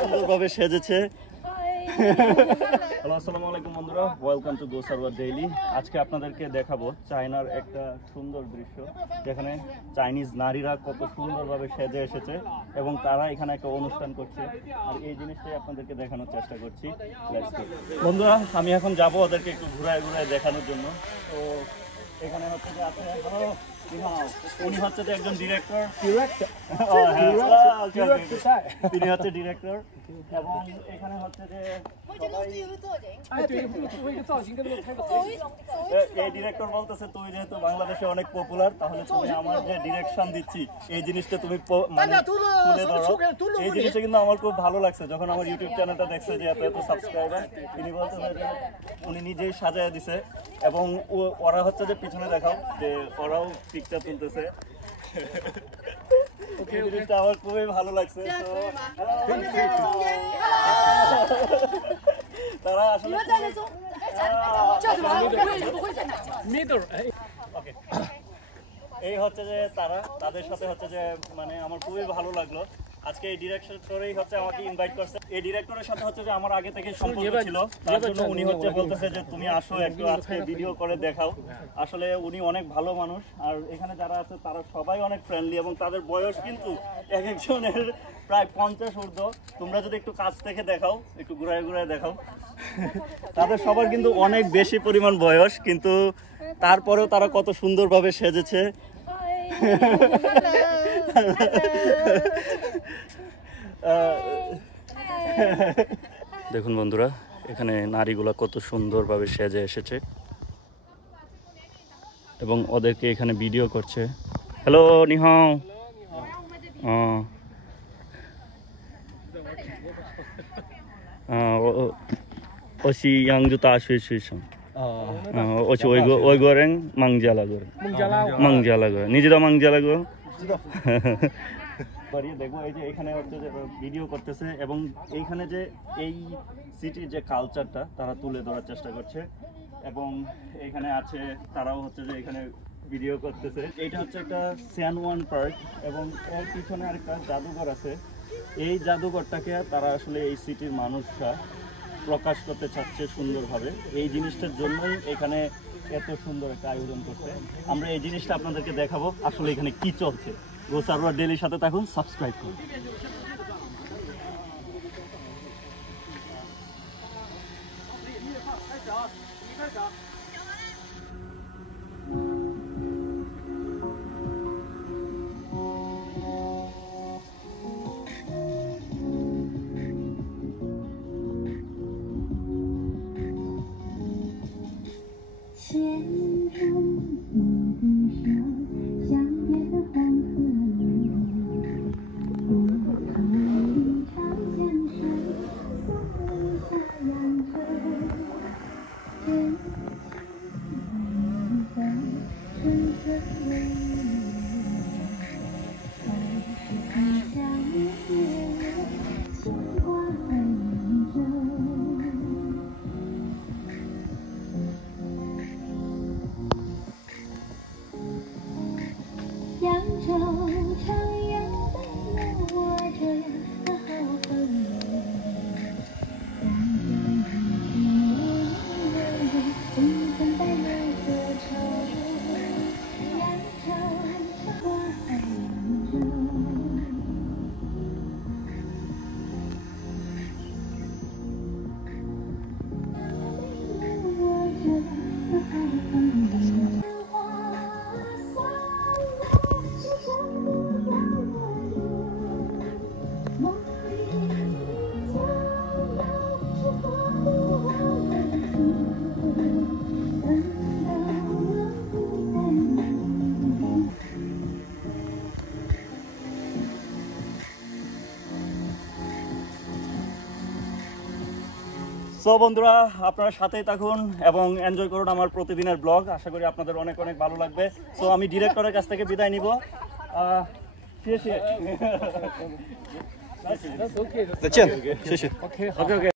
সুন্দরভাবে সেজেছে। হ্যালো, আসসালামু আলাইকুম বন্ধুরা, welcome to go server daily. আজকে আপনাদেরকে দেখাবো চায়নার একটা সুন্দর দৃশ্য, যেখানে চাইনিজ নারীরা কত সুন্দরভাবে সেজে এসেছে এবং তারা এখানে একটা অনুষ্ঠান করছে। আর এই জিনিসটাই আপনাদেরকে দেখানোর চেষ্টা করছি। বন্ধুরা, আমি এখন যাব ওদেরকে একটু ঘুরায় ঘুরায় দেখানোর জন্য। তো এখানে হচ্ছে যে আছে, উনি হচ্ছে যে একজন ডিরেক্টর, তিনি হচ্ছে ডিরেক্টর। এবং এখানে হচ্ছে যে এই ডিরেক্টর বলতেছে, তুই যেহেতু বাংলাদেশে অনেক পপুলার, তাহলে তুমি আমার যে ডিরেকশন দিচ্ছি এই জিনিসটা তুমি মানে তুলে ধরো। এই জিনিসটা কিন্তু আমার খুব ভালো লাগছে যখন আমার ইউটিউব চ্যানেলটা দেখছে যে এত এত সাবস্ক্রাইবার। তিনি বলতেছে যে উনি নিজেই সাজায় দিছে এবং ওরা হচ্ছে যে পিছনে দেখাও যে ওরাও পিকচার তুলতেছে। আমার খুবই ভালো লাগছে। তারা আসলে এই হচ্ছে যে তাদের সাথে হচ্ছে যে মানে আমার খুবই ভালো লাগলো। আজকে এই ডিরেক্টরেই হচ্ছে আমাকে ইনভাইট করছে। এই ডিরেক্টরের সাথে হচ্ছে যে আমার আগে থেকে সম্পর্ক ছিল, তার জন্য উনি হচ্ছে বলতেছে যে তুমি আসো একটু আজকে ভিডিও করে দেখাও। আসলে উনি অনেক ভালো মানুষ, আর এখানে যারা আছে তারা সবাই অনেক ফ্রেন্ডলি এবং তাদের বয়স কিন্তু এক একজনের প্রায় 50 ঊর্ধ্ব। তোমরা যদি একটু কাছ থেকে দেখাও, একটু ঘুরায় ঘুরায় দেখাও, তাদের সবার কিন্তু অনেক বেশি পরিমাণ বয়স, কিন্তু তারপরেও তারা কত সুন্দরভাবে সেজেছে। দেখুন বন্ধুরা, এখানে নারীগুলা কত সুন্দরভাবে সেজে এসেছে এবং ওদেরকে এখানে ভিডিও করছে। হ্যালো, নিহাও। ওসি ইয়াংজু তাশুইশুইশং ওছি ওই গোরেং মাংজালা গোরেং মাংজালা গোরেং নিজেরা মাংজালা গো। দেখবো এই যে এখানে হচ্ছে যে ভিডিও করতেছে এবং এইখানে যে এই সিটির যে কালচারটা তারা তুলে ধরার চেষ্টা করছে এবং এখানে আছে তারাও হচ্ছে যে এখানে ভিডিও করতেছে। এটা হচ্ছে একটা সিয়ানওয়ান পার্ক এবং এর পিছনে আরেকটা জাদুঘর আছে। এই জাদুঘরটাকে তারা আসলে এই সিটির মানুষরা প্রকাশ করতে চাচ্ছে সুন্দরভাবে। এই জিনিসটার জন্যই এখানে এত সুন্দর একটা আয়োজন করছে। আমরা এই জিনিসটা আপনাদেরকে দেখাবো আসলে এখানে কি চলছে। গো সার্ভার ডেইলির সাথে থাকুন, সাবস্ক্রাইব করুন। সো বন্ধুরা, আপনারা সাথেই থাকুন এবং এনজয় করুন আমার প্রতিদিনের ব্লগ। আশা করি আপনাদের অনেক অনেক ভালো লাগবে। সো আমি ডিরেক্টরের কাছ থেকে বিদায় নিব। Зачем?谢谢. ওকে।